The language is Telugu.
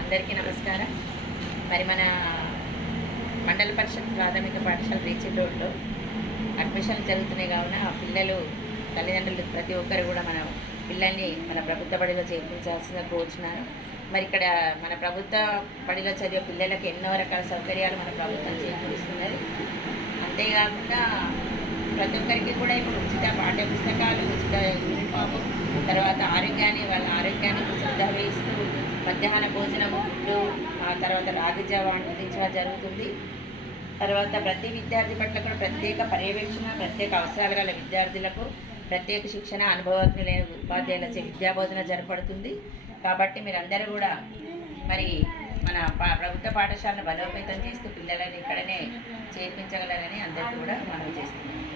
అందరికీ నమస్కారం. మరి మన మండల పరిషత్ ప్రాథమిక పాఠశాల రీచెడ్ రోడ్లో అడ్మిషన్లు జరుగుతున్నాయి కావున పిల్లలు తల్లిదండ్రులు ప్రతి ఒక్కరు కూడా మన పిల్లల్ని మన ప్రభుత్వ బడిలో చేర్పించాల్సిందిగా కోరుచున్నాను. మరి ఇక్కడ మన ప్రభుత్వ బడిలో చదివే పిల్లలకు ఎన్నో రకాల సౌకర్యాలు మన ప్రభుత్వం చేకూరుస్తున్నది. అంతేకాకుండా ప్రతి ఒక్కరికి కూడా ఇప్పుడు ఉచిత పాఠ్య పుస్తకాలు, ఉచిత యూనిఫాము, తర్వాత వాళ్ళ ఆరోగ్యాన్ని శ్రద్ధ వహిస్తూ మధ్యాహ్న భోజనము, ఫుడ్డు, ఆ తర్వాత రాగి జావ అందించడం జరుగుతుంది. తర్వాత ప్రతి విద్యార్థి పట్ల కూడా ప్రత్యేక పర్యవేక్షణ, ప్రత్యేక అవసరాలు గల విద్యార్థులకు ప్రత్యేక శిక్షణ, అనుభవజ్ఞులైన ఉపాధ్యాయులచే విద్యాబోధన జరపడుతుంది. కాబట్టి మీరందరూ కూడా మరి మన ప్రభుత్వ పాఠశాలను బలోపేతం చేస్తూ పిల్లలని ఇక్కడనే చేర్పించగలరని అందరికీ కూడా మనం చేస్తున్నాం.